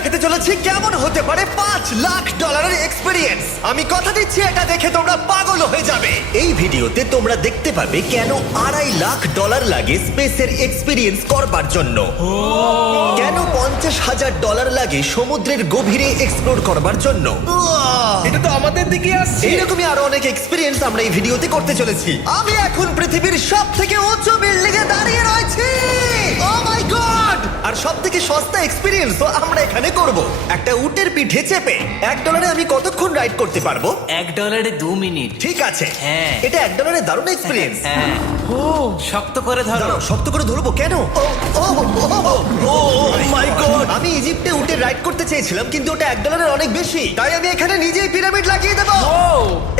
দেখাতে চলেছি কেমন হতে পারে $5 লাখ এক্সপিরিয়েন্স। আমি কথা দিচ্ছি এটা দেখে তোমরা পাগল হয়ে যাবে। এই ভিডিওতে তোমরা দেখতে পাবে কেন $2.5 লাখ লাগে স্পেসের এক্সপিরিয়েন্স করবার জন্য, কেন $50,000 লাগে সমুদ্রের গভীরে এক্সপ্লোর করবার জন্য। এটা তো আমাদের দিকে আসছে। এইরকমই আরো অনেক এক্সপিরিয়েন্স আমরা এই ভিডিওতে করতে চলেছি। আমি এখন পৃথিবীর সব থেকে উঁচু বিল্ডিং এ দাঁড়িয়ে রয়েছি। ও মাই গড! আর সব থেকে সস্তা এক্সপিরিয়েন্স আমরা এখানে করব একটা উটের পিঠে চেপে। $1 আমি কতক্ষণ রাইড করতে পারবো? $1 2 মিনিট। ঠিক আছে, হ্যাঁ। এটা $1 দারুণ এক্সপিরিয়েন্স। হ্যাঁ, শক্ত করে ধরো। দাঁড়াও, শক্ত করে ধরবো কেন? ও মাই গড! আমি ইজিপ্টে উটে রাইড করতে চেয়েছিলাম, কিন্তু ওটা $1 অনেক বেশি, তাই আমি এখানে নিজেই পিরামিড লাগিয়ে দেবো।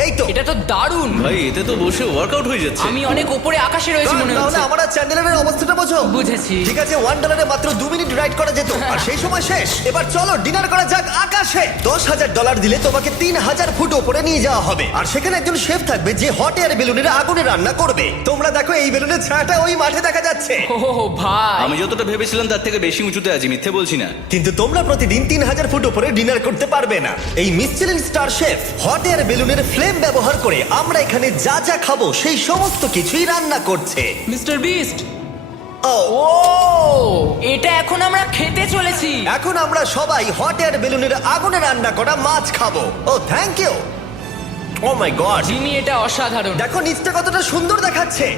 এই তো। এটা তো দারুণ। ভাই এতে তো বসে ওয়ার্কআউট হয়ে যাচ্ছে। আমি অনেক উপরে আকাশে রয়েছি মনে তাহলে হচ্ছে। আমার আর চ্যান্ডেলের অবস্থাটা বোঝো। বুঝেছি। ঠিক আছে, $1 মাত্র 2 মিনিট রাইড করা যেত, আর সেই সময় শেষ। এবার চলো ডিনার করা যাক আকাশে। $10,000 দিলে তোমাকে 3000 ফুট উপরে নিয়ে যাওয়া হবে, আর সেখানে একজন শেফ থাকবে যে হট এয়ার বেলুনের আগুনে রান্না করবে। তোমরা দেখো এই বেলুনের ছায়াটা ওই মাঠে দেখা যাচ্ছে। ও ভাই, আমি যতটা ভেবেছিলাম তার থেকে বেশি উঁচুতে আছি, মিথ্যে বলছি না। কিন্তু তোমরা প্রতিদিন 3000 ফুট উপরে ডিনার করতে পারবে না। এই Michelin star chef hot air বেলুনের ফ্লেম ব্যবহার করে আমরা এখানে যা যা খাবো সেই সমস্ত কিছুই রান্না করছে। Mister beast. ও ও, এটা এখন আমরা খেতে চলেছি। এখন আমরা সবাই হট এয়ার বেলুনের আগুনে রান্না করা মাছ খাবো। Oh thank you. Oh my God, Jimmy, এটা অসাধারণ। দেখো নিচটা কতটা সুন্দর দেখাচ্ছে।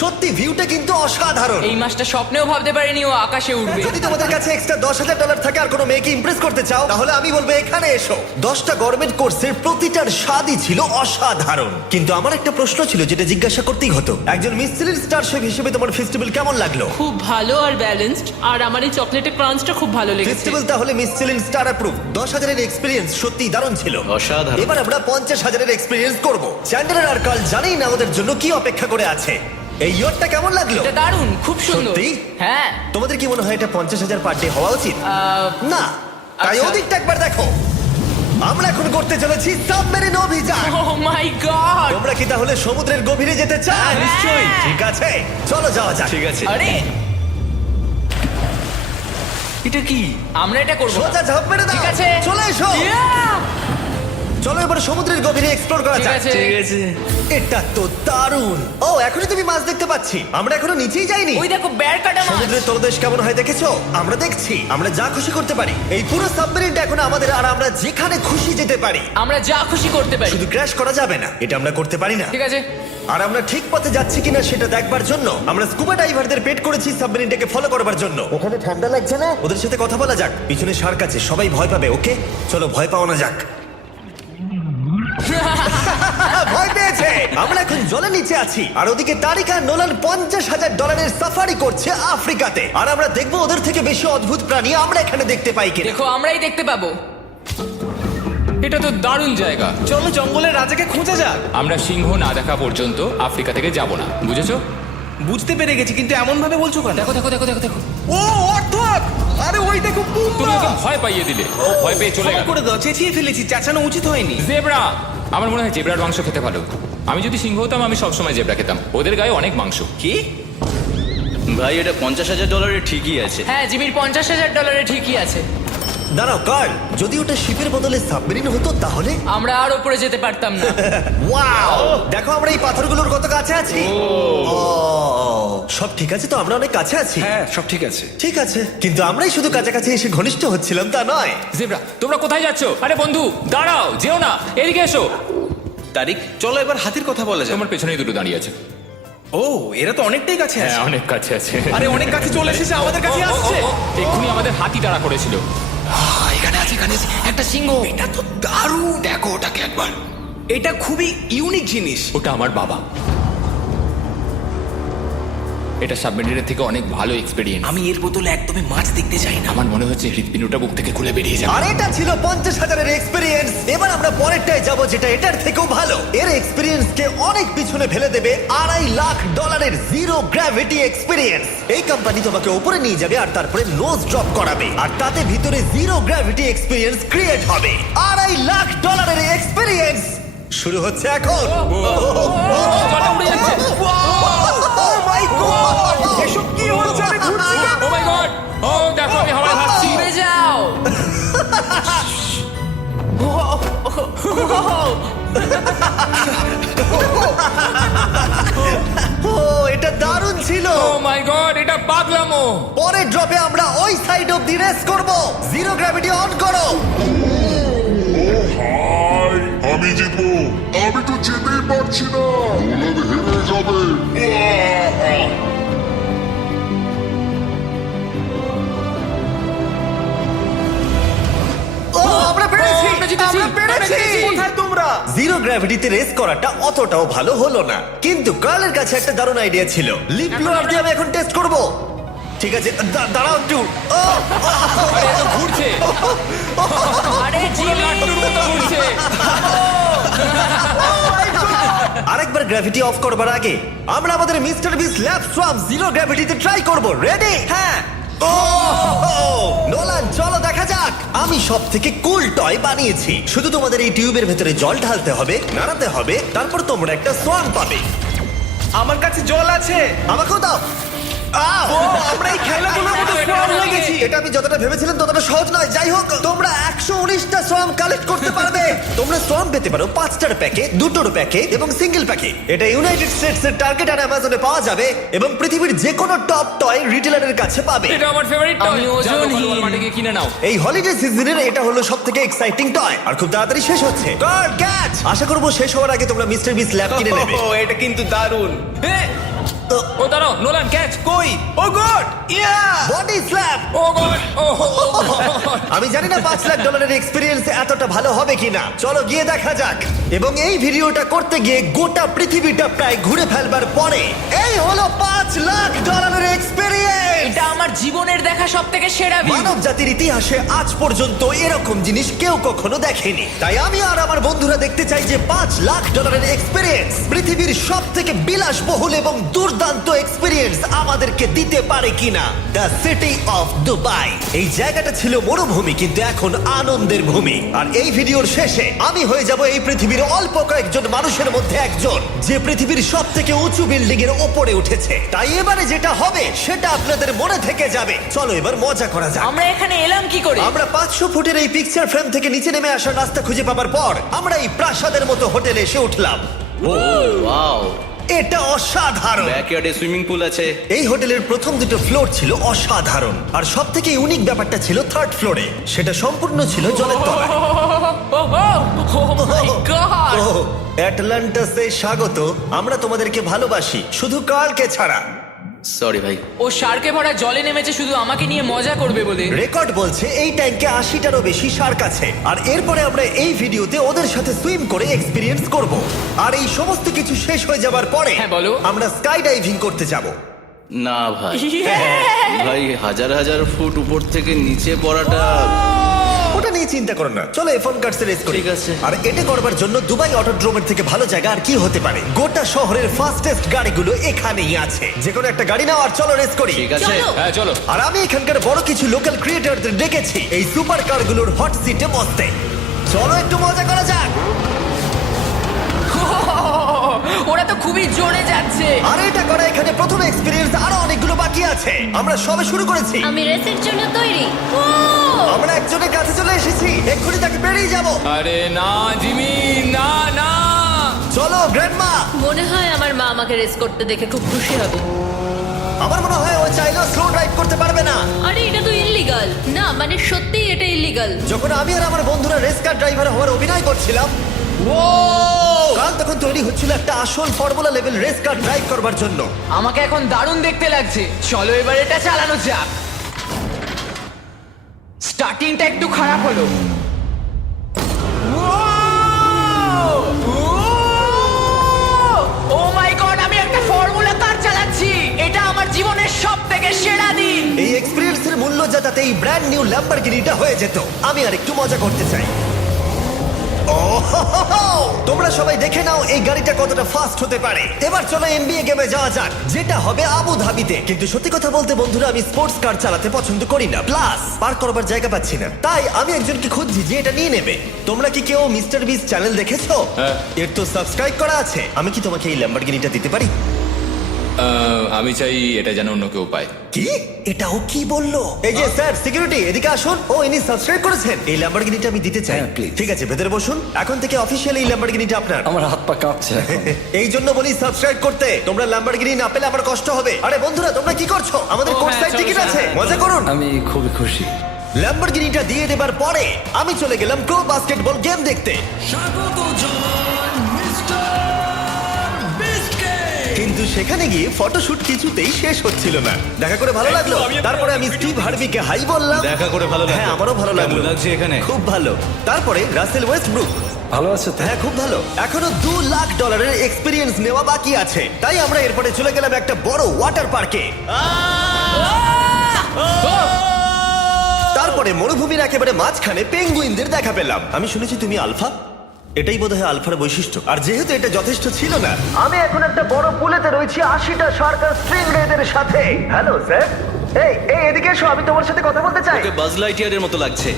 সত্যি ভিউটা কিন্তু অসাধারণ। এই মাসটা স্বপ্নেও ভাবতে পারিনি ও আকাশে উঠবে। যদি তোমাদের কাছে এক্সট্রা $10,000 থাকে আর কোনো মেয়েকে ইমপ্রেস করতে চাও, তাহলে আমি বলবো এখানে এসো। 10টা গভর্নমেন্ট কোর্সের প্রতিটার স্বাদই ছিল অসাধারণ। কিন্তু আমার একটা প্রশ্ন ছিল যেটা জিজ্ঞাসা করতেই হতো, একজন মিচেলিন স্টার শেফ হিসেবে তোমার ফেস্টিভ্যাল কেমন লাগলো? খুব ভালো আর ব্যালেন্সড, আর আমার এই চকলেটের ক্রাঞ্চটা খুব ভালো লেগেছে। ফেস্টিভ্যাল তাহলে মিচেলিন স্টার অ্যাপ্রুভ। 10,000 এক্সপিরিয়েন্স সত্যিই দারুণ ছিল। অসাধারণ। এবার আমরা 50,000 এক্সপিরিয়েন্স করব। চ্যান্ডেলার আর কার্ল জানেই না আমাদের জন্য কি অপেক্ষা করে আছে। এই ইয়ারটা কেমন লাগলো? এটা দারুণ, খুব সুন্দর। সত্যি? হ্যাঁ। তোমাদের কি মনে হয় এটা 50,000 পার ডে হওয়া উচিত? না, তাই আচ্ছা। ওদিকটা একবার দেখো। আমরা এখন করতে চলেছি সাবমেরিন অভিযান। ও মাই গড। তোমরা কি তাহলে সমুদ্রের গভীরে যেতে চাও? নিশ্চয়ই। ঠিক আছে, চলো যাওয়া যাক। ঠিক আছে। আরে, এটা কি? আমরা এটা করব। সোজা ঝাঁপ মেরে দাও। ঠিক আছে। চলে এসো। Yeah! চলো এবার সমুদ্রের গভীরে এক্সপ্লোর করা ঠিক যাক। আছে। ঠিক আছে। এটা তো দারুণ। ও, এখনই তুমি মাছ দেখতে পাচ্ছি। আমরা এখনো নিচেই যাইনি। ওই দেখো, বেড় কাটা মাছ। সমুদ্রের তলদেশ কেমন হয় দেখেছো? আমরা দেখছি, আমরা যা খুশি করতে পারি। এই পুরো সাবমেরিনটা এখন আমাদের, আর আমরা যেখানে খুশি যেতে পারি। আমরা যা খুশি করতে পারি। শুধু ক্র্যাশ করা যাবে না, এটা আমরা করতে পারি না। ঠিক আছে। আর আমরা ঠিক পথে যাচ্ছি কিনা সেটা দেখবার জন্য আমরা স্কুবা ডাইভারদের পেড করেছি সাবমেরিনটাকে ফলো করবার জন্য। ওখানে ঠান্ডা লাগছে না? ওদের সাথে কথা বলা যাক। পিছনে শার্ক আছে, সবাই ভয় পাবে। ওকে চলো, ভয় পাওয়া না যাক। ভয় পেয়েছে। আমরা এখন জলের নিচে আছি, আর ওদিকে তারিকা নোলান $50,000 সাফারি করছে আফ্রিকাতে। আর আমরা দেখবো ওদের থেকে বেশি অদ্ভুত প্রাণী আমরা এখানে দেখতে পাই কিনা। দেখো, আমরাই দেখতে পাবো। এটা তো দারুণ জায়গা। চলো জঙ্গলের রাজাকে খোঁজা যাক। আমরা সিংহ না দেখা পর্যন্ত আফ্রিকা থেকে যাব না, বুঝেছো? বুঝতে পেরে গেছি, কিন্তু এমন ভাবে বলছো কেন? দেখো দেখো দেখো দেখো দেখো, ও অর্থক! আরে ওই দেখো তুমি ওকে ভয় পাইয়ে দিলে। ও ভয় পেয়ে চলে ক্ষমা গেল। করে দাও, চেঁচিয়ে ফেলেছি, চেঁচানো উচিত হয়নি। জেব্রা, আমার মনে হয় জেব্রার মাংস খেতে ভালো। আমি যদি সিংহ হতাম আমি সবসময় জেব্রা খেতাম, ওদের গায়ে অনেক মাংস। কি? ভাই এটা $50,000 ঠিকই আছে। হ্যাঁ, জিমির $50,000 ঠিকই আছে। দাঁড়াও কার্ল, যদি ওটা শিপের বদলে সাবমেরিন হতো তাহলে? আমরা আর উপরে যেতে পারতাম না। ওয়াও, দেখো আমরা এই পাথরগুলোর কত কাছে আছি। ও, সব ঠিক আছে তো? আমরা অনেক কাছে আছি। হ্যাঁ সব ঠিক আছে। ঠিক আছে, কিন্তু আমরাই শুধু কাছাকাছি এসে ঘনিষ্ঠ হচ্ছিলাম তা নয়। জেব্রা, তোমরা কোথায় যাচ্ছ? আরে বন্ধু দাঁড়াও, যেও না, এদিকে এসো। তারিক, চলো এবার হাতির কথা বলা যাক। তোমার পেছনেই দুটো দাঁড়িয়ে আছে। ও, এরা তো অনেকটাই কাছে আছে। হ্যাঁ, অনেক কাছে আছে। আরে অনেক কাছে চলে এসেছে, আমাদের কাছে আসছে। এক্ষুনি আমাদের হাতি তাড়া করেছিল। এখানে আছে একটা সিংহ। এটা তো দারুণ। দেখো ওটাকে একবার। এটা খুবই ইউনিক জিনিস। ওটা আমার বাবা। এটা সাবমেরিনের থেকে অনেক ভালো এক্সপেরিয়েন্স। আমি এর বোতলে একদমই মাছ দেখতে চাই না। আমার মনে হচ্ছে হৃৎপিণ্ডটা বুক থেকে খুলে বেরিয়ে যাবে। আর এটা ছিল 50,000 এক্সপিরিয়েন্স। এবার আমরা পরেরটায় যাব, যেটা এটার থেকেও ভালো। এর এক্সপিরিয়েন্স কে অনেক পিছনে ফেলে দেবে। $2.5 লাখ জিরো গ্র্যাভিটি এক্সপিরিয়েন্স। এই কোম্পানি তোমাকে উপরে নিয়ে যাবে আর তারপরে নোজ ড্রপ করাবে, আর তাতে ভিতরে জিরো গ্র্যাভিটি এক্সপিরিয়েন্স ক্রিয়েট হবে। $2.5 এক্সপিরিয়েন্স শুরু হচ্ছে এখন। জলে উড়ে যাচ্ছে। ও মাই গড, এসব কি হচ্ছে? আমি ঘুরছি কেন? ও মাই গড! ও দেখো আমি হাওয়ায় ভাসছি। উড়ে যাও। ছিল। ও মাই গড, এটা পাগলামো। পরের ড্রপে আমরা ওই সাইড অফ দি রেস করব। জিরো গ্র্যাভিটি অন করো। হাই আমি জিতবো। আমি তো যেতেই পারছি না, নোলান হেরে যাবে। ও আমরা পেরেছি, আমরা জিতেছি, আমরা পেরেছি। আমরা জিতেছি। কোথায় তোমরা? জিরো গ্র্যাভিটিতে রেস করাটা অতটাও ভালো হলো না, কিন্তু কার্লের কাছে একটা দারুণ আইডিয়া ছিল। লিপ ব্লোয়ার দিয়ে আমি এখন টেস্ট করব। ঠিক আছে, দাঁড়াও একটু। ও, আরে এত ঘুরছে, আরে জিমি লাট্টুর মতো ঘুরছে। আরেকবার গ্র্যাভিটি অফ করবার আগে আমরা আমাদের মিস্টার বিস ল্যাব সোয়াম জিরো গ্র্যাভিটিতে ট্রাই করব। রেডি? হ্যাঁ। ও নোলান, চলো দেখা যাক। আমি সব থেকে কুল টয় বানিয়েছি। শুধু তোমাদের এই টিউবের ভেতরে জল ঢালতে হবে, নাড়াতে হবে, তারপর তোমরা একটা সোয়াম পাবে। আমার কাছে জল আছে। আমাকেও দাও। আমরা এই খেলাগুলোর মধ্যে স্ট্রং হয়ে গেছি। এটা আমি যতটা ভেবেছিলাম ততটা সহজ নয়। যাই হোক, তোমরা 119টা সোয়াম কালেক্ট করতে পারবে। তোমরা সোয়াম পেতে পারো 5টার প্যাকে, 2টোর প্যাকে এবং সিঙ্গেল প্যাকে। এটা ইউনাইটেড স্টেটস এর টার্গেট আর অ্যামাজনে পাওয়া যাবে এবং পৃথিবীর যে কোনো টপ টয় রিটেলারের কাছে পাবে। এটা আমার ফেভারিট টয়। আমি ওজনহীন। মাটিকে কিনে নাও। এই হলিডে সিজনের এটা হলো সবথেকে এক্সাইটিং টয় আর খুব তাড়াতাড়ি শেষ হচ্ছে। God catch! আশা করব শেষ হওয়ার আগে তোমরা মিস্টার বিস ল্যাব কিনে নেবে। এটা কিন্তু দারুণ। ও দাঁড়াও, নোলান ক্যাচ। কই? Oh God, yeah! Body slap! Oh God, oh আমি জানি না $5 লাখ এক্সপিরিয়েন্স এতটা ভালো হবে কিনা। চলো গিয়ে দেখা যাক। এবং এই ভিডিওটা করতে গিয়ে গোটা পৃথিবীটা প্রায় ঘুরে ফেলবার পরে এই হলো $5 লাখ এক্সপিরিয়েন্স। এটা আমার জীবনের দেখা সবথেকে সেরা ভিউ। মানব জাতির ইতিহাসে আজ পর্যন্ত এরকম জিনিস কেউ কখনো দেখেনি। তাই আমি আর আমার বন্ধুরা দেখতে চাই যে $5 লাখ এক্সপিরিয়েন্স পৃথিবীর সব থেকে বিলাসবহুল এবং দুর্দান্ত এক্সপিরিয়েন্স আমাদেরকে দিতে পারে কিনা। The city of Dubai. এই জায়গাটা ছিল মরুভূমি, কিন্তু এখন আনন্দের ভূমি। আর এই ভিডিওর শেষে আমি হয়ে যাব এই পৃথিবীর অল্প কয়েকজন মানুষের মধ্যে একজন, যে পৃথিবীর সব থেকে উঁচু বিল্ডিং এর ওপরে উঠেছে। তাই এবারে যেটা হবে সেটা আপনাদের মনে থেকে যাবে। চলো এবার মজা করা যাক। আমরা এখানে এলাম কি করে? আমরা 500 ফুটের এই পিকচার ফ্রেম থেকে নিচে নেমে আসার রাস্তা খুঁজে পাবার পর আমরা এই প্রাসাদের মতো হোটেলে এসে উঠলাম। ওয়াও, এটা অসাধারণ। ব্যাকইয়ার্ডে সুইমিং পুল আছে। এই হোটেলের প্রথম দুটো ফ্লোর ছিল অসাধারণ, আর সব থেকে ইউনিক ব্যাপারটা ছিল থার্ড ফ্লোরে। সেটা সম্পূর্ণ ছিল জলের তলায়। মাই গড! ওহ, অ্যাটলান্টাসে স্বাগত। আমরা তোমাদেরকে ভালোবাসি, শুধু কালকে ছাড়া। সরি ভাই। ও শার্কে ভরা জলে নেমেছে শুধু আমাকে নিয়ে মজা করবে বলে। রেকর্ড বলছে এই ট্যাঙ্কে 80টারও বেশি শার্ক আছে। আর এরপরে আমরা এই ভিডিওতে ওদের সাথে সুইম করে এক্সপিরিয়েন্স করব। আর এই সমস্ত কিছু শেষ হয়ে যাবার পরে হ্যাঁ, বলো। আমরা স্কাই ডাইভিং করতে যাব। না ভাই, ভাই হাজার হাজার ফুট উপর থেকে নিচে পড়াটা। ওটা নিয়ে চিন্তা করো না, চলো F1 কার্স রেস করি। ঠিক আছে। আর এটা করবার জন্য দুবাই অটোড্রোমের থেকে ভালো জায়গা আর কি হতে পারে। গোটা শহরের ফাস্টেস্ট গাড়িগুলো এখানেই আছে। যে কোনো একটা গাড়ি নাও আর চলো রেস করি। ঠিক আছে। হ্যাঁ চলো। আর আমি এখানকার বড় কিছু লোকাল ক্রিয়েটরদের ডেকেছি এই সুপার কারগুলোর হট সিটে বসতে। চলো একটু মজা করা যাক। ওরা তো খুবই জোরে যাচ্ছে। আর এটা করা এখানে প্রথম এক্সপিরিয়েন্স, আরো অনেকগুলো বাকি আছে। আমরা সবে শুরু করেছি। আমি রেসের জন্য তৈরি। ও আমরা একজনের কাছে চলে এসেছি, এক্ষুনি তাকে পেরিয়ে যাব। আরে না জিমি, না না। চলো গ্র্যান্ডমা। মনে হয় আমার মা আমাকে রেস করতে দেখে খুব খুশি হবে। আমার মনে হয় ও চাইলেও স্লো ড্রাইভ করতে পারবে না। আরে এটা তো ইল্লিগাল। না মানে সত্যিই এটা ইল্লিগাল। যখন আমি আর আমার বন্ধুরা রেস কার ড্রাইভার হওয়ার অভিনয় করছিলাম, কাল তখন তৈরি হচ্ছিল একটা আসল formula level race car drive করবার জন্য। আমাকে এখন দারুণ দেখতে লাগছে। চলো এবার এটা চালানো যাক। স্টার্টিংটা একটু খারাপ হলো। ও মাই গড, আমি একটা ফর্মুলা কার চালাচ্ছি। এটা আমার জীবনের সবথেকে সেরা দিন। এই এক্সপিরিয়েন্সের মূল্য যা তাতে এই ব্র্যান্ড নিউ ল্যাম্বরগিনিটা হয়ে যেত। আমি আর একটু মজা করতে চাই। তোমরা সবাই দেখে নাও এই গাড়িটা কতটা ফাস্ট হতে পারে। এবার চলো NBA গেমে যাওয়া যাক, যেটা হবে আবু ধাবিতে। কিন্তু সত্যি কথা বলতে বন্ধুরা, আমি স্পোর্টস কার চালাতে পছন্দ করি না, প্লাস পার্ক করবার জায়গা পাচ্ছি না। তাই আমি একজনকে খুঁজছি যে এটা নিয়ে নেবে। তোমরা কি কেউ মিস্টার বিস চ্যানেল দেখেছো? হ্যাঁ। এর তো সাবস্ক্রাইব করা আছে। আমি কি তোমাকে এই ল্যাম্বরগিনিটা দিতে পারি? আমি চাই এটা যেন অন্য কেউ পায়। কি এটা ও কি বললো? এই যে স্যার সিকিউরিটি এদিকে আসুন। ও ইনি সাবস্ক্রাইব করেছেন। এই ল্যাম্বরগিনিটা আমি দিতে চাই। হ্যাঁ, please. ঠিক আছে ভেতরে বসুন। এখন থেকে অফিসিয়ালি এই ল্যাম্বরগিনিটা আপনার। আমার হাত পা কাঁপছে এখন। এই জন্য বলি সাবস্ক্রাইব করতে। তোমরা ল্যাম্বরগিনি না পেলে আমার কষ্ট হবে। আরে বন্ধুরা তোমরা কি করছো? আমাদের ও, কোর্ট হ্যাঁ, সাইড চলো, টিকিট চলো, আছে, হ্যাঁ, মজা করুন। আমি খুবই খুশি। ল্যাম্বরগিনিটা দিয়ে দেবার পরে আমি চলে গেলাম প্রো বাস্কেটবল গেম দেখতে। কিন্তু সেখানে গিয়ে ফটোশুট কিছুতেই শেষ হচ্ছিল না। দেখা করে ভালো লাগলো। তারপরে আমি স্টিভ হার্ভিকে হাই বললাম। দেখা করে ভালো লাগলো। হ্যাঁ আমারও ভালো লাগলো। কেমন লাগছে এখানে? খুব ভালো। তারপরে রাসেল ওয়েস্টব্রুক। ভালো আছে তো? হ্যাঁ খুব ভালো। এখনো $2 লাখ এক্সপিরিয়েন্স নেওয়া বাকি আছে। তাই আমরা এরপরে চলে গেলাম একটা বড় ওয়াটার পার্কে। তারপরে মরুভূমির একেবারে মাঝখানে পেঙ্গুইনদের দেখা পেলাম। আমি শুনেছি তুমি আলফা। এটাই বোধহয় আলফার বৈশিষ্ট্য। আর যেহেতু এটা যথেষ্ট ছিল না, আমি এখন একটা বড় পুলেতে রয়েছি 80টা শার্ক আর স্ট্রিং রেদের সাথে। Hello sir. এই এই এদিকে এসো, আমি তোমার সাথে কথা বলতে চাই। ওকে বাজ লাইটিয়ারের মতো লাগছে।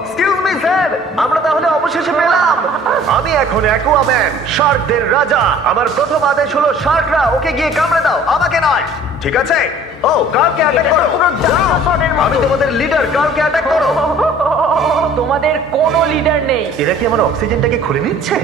এক্সকিউজ মি স্যার, আমরা তাহলে অবশেষে পেলাম। আমি এখন অ্যাকুয়াম্যান, শার্কদের রাজা। আমার প্রথম আদেশ হলো শার্করা ওকে গিয়ে কামড়ে দাও, আমাকে নয়। ঠিক আছে? ও কালকে অ্যাটাক করো। আমি তোমাদের লিডার, কালকে অ্যাটাক করো। তোমাদের কোনো লিডার নেই। এরা কি আমার অক্সিজেনটাকে খুলে নিচ্ছে?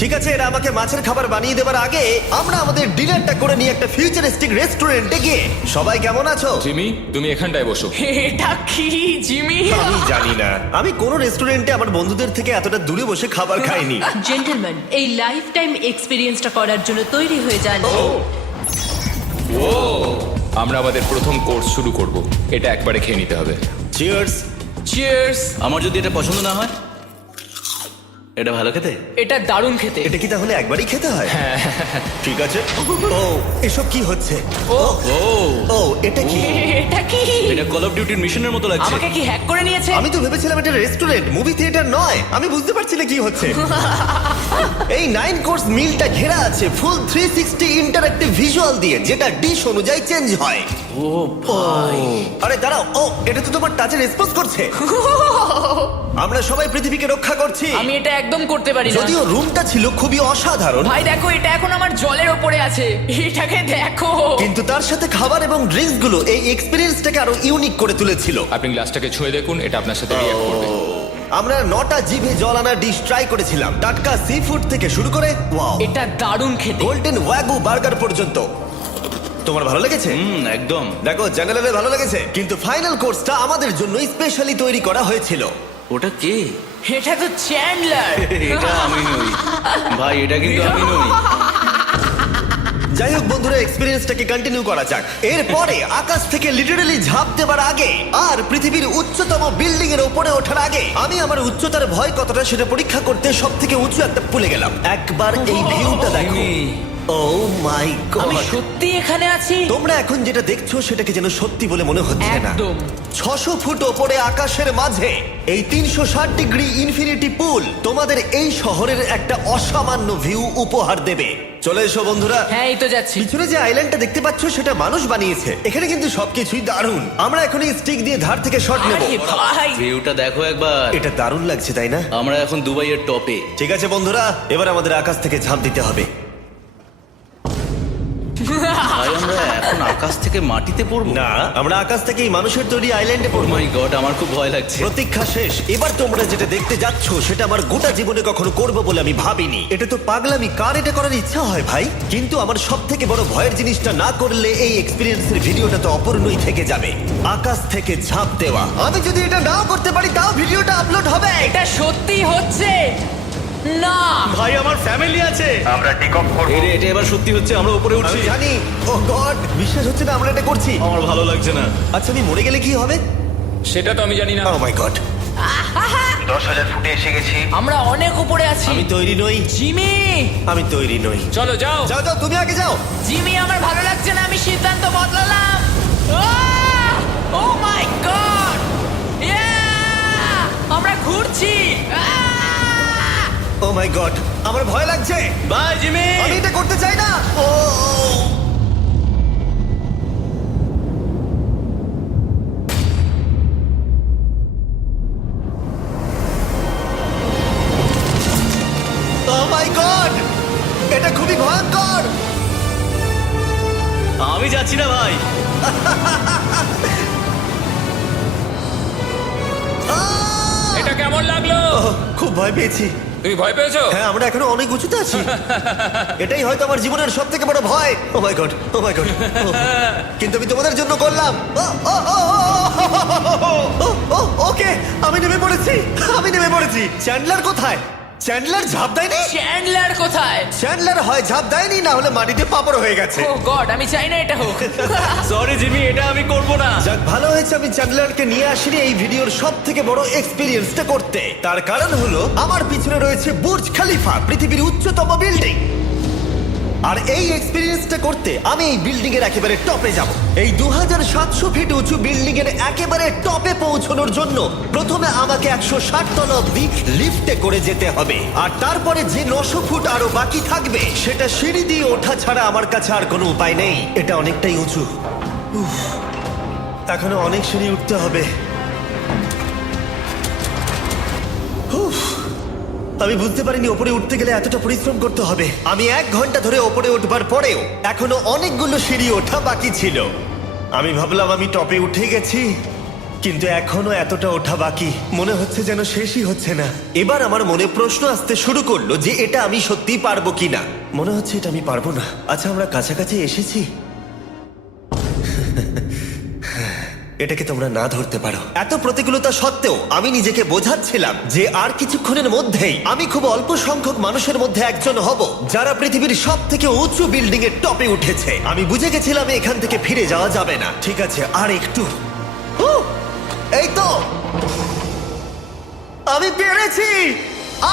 ঠিক আছে, এরা আমাকে মাছের খাবার বানিয়ে দেবার আগে আমরা আমাদের ডিনারটা করে নিয়ে একটা ফিউচারিস্টিক রেস্টুরেন্টে গিয়ে। সবাই কেমন আছো? জিমি, তুমি এখানটায় বসো। এটা কি জিমি? আমি জানি না, আমি কোন রেস্টুরেন্টে আমার বন্ধুদের থেকে এতটা দূরে বসে খাবার খাইনি। জেন্টলম্যান, এই লাইফ টাইম এক্সপিরিয়েন্সটা করার জন্য তৈরি হয়ে যান। আমরা আমাদের প্রথম কোর্স শুরু করব। এটা একবারে খেয়ে নিতে হবে। চিয়ার্স। চিয়ার্স। আমার যদি এটা পছন্দ না হয়? এটা ভালো খেতে? এটা দারুণ খেতে। এটা কি তাহলে একবারই খেতে হয়? ঠিক আছে। ও এসব কি হচ্ছে? ও ও এটা কি? এটা কি? এটা কল অফ ডিউটির মিশনের মতো লাগছে। আমাকে কি হ্যাক করে নিয়েছে? আমি তো ভেবেছিলাম এটা রেস্টুরেন্ট, মুভি থিয়েটার নয়। আমি বুঝতে পারছি না কি হচ্ছে। এই 9 কোর্স মিলটা ঘেরা আছে ফুল 360 ইন্টারঅ্যাক্টিভ ভিজুয়াল দিয়ে, যেটা ডিশ অনুযায়ী চেঞ্জ হয়। ও ভাই, আরে দাঁড়াও, ও এটা তো তোমার টাচে রেসপন্স করছে। আমরা সবাই পৃথিবীকে রক্ষা করছি। আমি এটা একদম করতে পারি না। যদিও রুমটা ছিল খুবই অসাধারণ, ভাই দেখো, এটা এখন আমার জলের ওপরে আছে। এটাকে দেখো। কিন্তু তার সাথে খাবার এবং ড্রিঙ্কস গুলো এই এক্সপেরিয়েন্সটাকে আরো ইউনিক করে তুলেছিল। আপনি গ্লাসটাকে ছুঁয়ে দেখুন, এটা আপনার সাথে রিঅ্যাক্ট করবে। আমরা 9টা জিভে জল আনা ডিশ ট্রাই করেছিলাম, টাটকা সি ফুড থেকে শুরু করে ওয়াও, এটা দারুণ খেতে। গোল্ডেন ওয়াগু বার্গার পর্যন্ত। তোমার ভালো লেগেছে? একদম। দেখো জেনারেলে ভালো লেগেছে, কিন্তু ফাইনাল কোর্সটা আমাদের জন্য স্পেশালি তৈরি করা হয়েছিল। ওটা কে? এটা তো চ্যান্ডলার। এটা আমি নই ভাই, এটা কিন্তু আমি নই। যাই হোক বন্ধুরা, এক্সপেরিয়েন্সটাকে কন্টিনিউ করা যাক। এরপরে আকাশ থেকে লিটারালি ঝাঁপ দেবার আগে আর পৃথিবীর উচ্চতম বিল্ডিং এর উপরে ওঠার আগে আমি আমার উচ্চতার ভয় কতটা সেটা পরীক্ষা করতে সব থেকে উঁচু একটা পুলে গেলাম। একবার এই ভিউটা দেখো। ও মাই আমি গড, সত্যি এখানে আছি। তোমরা এখন যেটা দেখছো সেটাকে যেন সত্যি বলে মনে হচ্ছে না। একদম। 600 ফুট ওপরে আকাশের মাঝে এই 360 ডিগ্রি ইনফিনিটি পুল তোমাদের এই শহরের একটা অসামান্য ভিউ উপহার দেবে। চলে এসো বন্ধুরা। হ্যাঁ, এই তো যাচ্ছি। পিছনে যে আইল্যান্ডটা দেখতে পাচ্ছ সেটা মানুষ বানিয়েছে। এখানে কিন্তু সবকিছুই দারুণ। আমরা এখন এই স্টিক দিয়ে ধার থেকে শট নেব। আরে ভাই, ভিউটা দেখো একবার। এটা দারুণ লাগছে তাই না? আমরা এখন দুবাইয়ের টপে। ঠিক আছে বন্ধুরা, এবার আমাদের আকাশ থেকে ঝাঁপ দিতে হবে। ভাই আমরা এখন আকাশ থেকে মাটিতে পড়বো? না, আমরা আকাশ থেকে এই মানুষের তৈরি আইল্যান্ডে ও পড়বো। মাই গড, আমার খুব ভয় লাগছে। প্রতীক্ষা শেষ। এবার তোমরা যেটা দেখতে যাচ্ছ সেটা আমার গোটা জীবনে কখনো করবো বলে আমি ভাবিনি। এটা তো পাগলামি, কার এটা করার ইচ্ছা হয় ভাই? কিন্তু আমার সব থেকে বড় ভয়ের জিনিসটা না করলে এই এক্সপিরিয়েন্সের ভিডিওটা তো অপূর্ণই থেকে যাবে। আকাশ থেকে ঝাঁপ দেওয়া। আমি যদি এটা নাও করতে পারি তাও ভিডিওটা আপলোড হবে। এটা সত্যি হচ্ছে না। ভাই আমার ফ্যামিলি আছে। এটা এবার সত্যি হচ্ছে, আমরা উপরে আমি উঠছি। জানি। ও গড, বিশ্বাস হচ্ছে না আমরা এটা করছি। আমার ভালো লাগছে না। আচ্ছা আমি মরে গেলে কি হবে? সেটা তো আমি জানি না। ও মাই গড, 10,000 ফুটে এসে গেছি। আমরা অনেক উপরে আছি। আমি তৈরি নই। জিমি, আমি তৈরি নই। চলো যাও। যাও যাও, তুমি আগে যাও। জিমি, আমার ভালো লাগছে না। আমি সিদ্ধান্ত বদলালাম। ও মাই গড, আমরা ঘুরছি। ও মাই গড, আমার ভয় লাগছে। Bye Jimmy. আমি এটা করতে চাই না। ও মাই গড, কেমন লাগলো? খুব ভয় পেয়েছি। তুমি ভয় পেয়েছো? হ্যাঁ, আমরা এখনো অনেক উঁচুতে আছি। এটাই হয়তো আমার জীবনের সব থেকে বড় ভয়। ও my god, O my god. কিন্তু আমি তোমাদের জন্য করলাম। ওকে, আমি নেমে পড়েছি, আমি নেমে পড়েছি। চ্যান্ডলার কোথায়? চ্যান্ডলার ঝাঁপ দেয়নি? চ্যান্ডলার কোথায়? চ্যান্ডলার হয় ঝাঁপ দেয়নি, না হলে মাটিতে পাপড় হয়ে গেছে। ও গড, আমি চাই না এটা হোক। সরি জিমি, এটা আমি করব না। যাক, ভালো হয়েছে আমি চ্যান্ডলারকে নিয়ে আসিনি এই ভিডিওর সব থেকে বড় এক্সপিরিয়েন্সটা করতে। তার কারণ হলো আমার পিছনে রয়েছে বুর্জ খলিফা, পৃথিবীর উচ্চতম বিল্ডিং। আর এই এক্সপিরিয়েন্সটা করতে আমি এই বিল্ডিং এর একেবারে টপে যাব। এই 2700 ফিট উঁচু বিল্ডিং এর একেবারে টপে পৌঁছানোর জন্য প্রথমে আমাকে 160 তলা অব্দি লিফটে করে যেতে হবে, আর তারপরে যে 900 ফুট আরো বাকি থাকবে সেটা সিঁড়ি দিয়ে ওঠা ছাড়া আমার কাছে আর কোনো উপায় নেই। এটা অনেকটাই উঁচু। উফ, এখনো অনেক সিঁড়ি উঠতে হবে। উফ, আমি বুঝতে পারিনি ওপরে উঠতে গেলে এতটা পরিশ্রম করতে হবে। আমি 1 ঘন্টা ধরে ওপরে উঠবার পরেও এখনো অনেকগুলো সিঁড়ি ওঠা বাকি ছিল। আমি ভাবলাম আমি টপে উঠে গেছি, কিন্তু এখনো এতটা ওঠা বাকি। মনে হচ্ছে যেন শেষই হচ্ছে না। এবার আমার মনে প্রশ্ন আসতে শুরু করলো যে এটা আমি সত্যি পারবো কিনা। মনে হচ্ছে এটা আমি পারবো না। আচ্ছা, আমরা কাছাকাছি এসেছি। এটাকে তোমরা না ধরতে পারো। এত প্রতিকূলতা সত্ত্বেও আমি নিজেকে বোঝাচ্ছিলাম যে আর কিছুক্ষণের মধ্যেই আমি খুব অল্প সংখ্যক মানুষের মধ্যে একজন হব যারা পৃথিবীর সব থেকে উঁচু বিল্ডিং এর টপে উঠেছে। আমি বুঝে গেছিলাম এখান থেকে ফিরে যাওয়া যাবে না। ঠিক আছে, আর একটু। এই তো, আমি পেরেছি।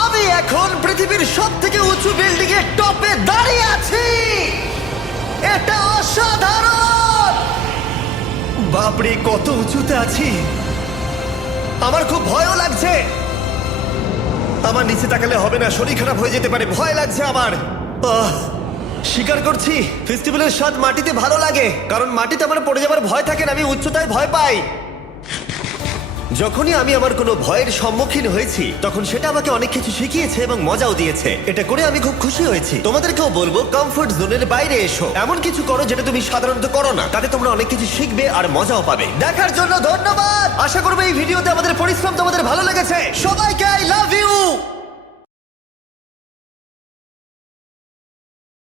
আমি এখন পৃথিবীর সব থেকে উঁচু বিল্ডিং এর টপে দাঁড়িয়ে আছি। এটা অসাধারণ। বাপরে, কত উঁচুতে আছি। আমার খুব ভয়ও লাগছে। আমার নিচে তাকালে হবে না, শরীর খারাপ হয়ে যেতে পারে। ভয় লাগছে আমার। স্বীকার করছি, ফেস্টিভ্যালের স্বাদ মাটিতে ভালো লাগে, কারণ মাটিতে আমার পড়ে যাবার ভয় থাকে না। আমি উচ্চতায় ভয় পাই। যখনই আমি আমার কোনো ভয়ের সম্মুখীন হয়েছি তখন সেটা আমাকে অনেক কিছু শিখিয়েছে এবং মজাও দিয়েছে। এটা করে আমি খুব খুশি হয়েছি। তোমাদেরকেও বলবো, কমফোর্ট জোনের বাইরে এসো, এমন কিছু করো যেটা তুমি সাধারণত করো না। তাতে তোমরা অনেক কিছু শিখবে আর মজাও পাবে। দেখার জন্য ধন্যবাদ। আশা করবো এই ভিডিওতে আমাদের পরিশ্রম তোমাদের ভালো লেগেছে। সবাইকে আই লাভ ইউ।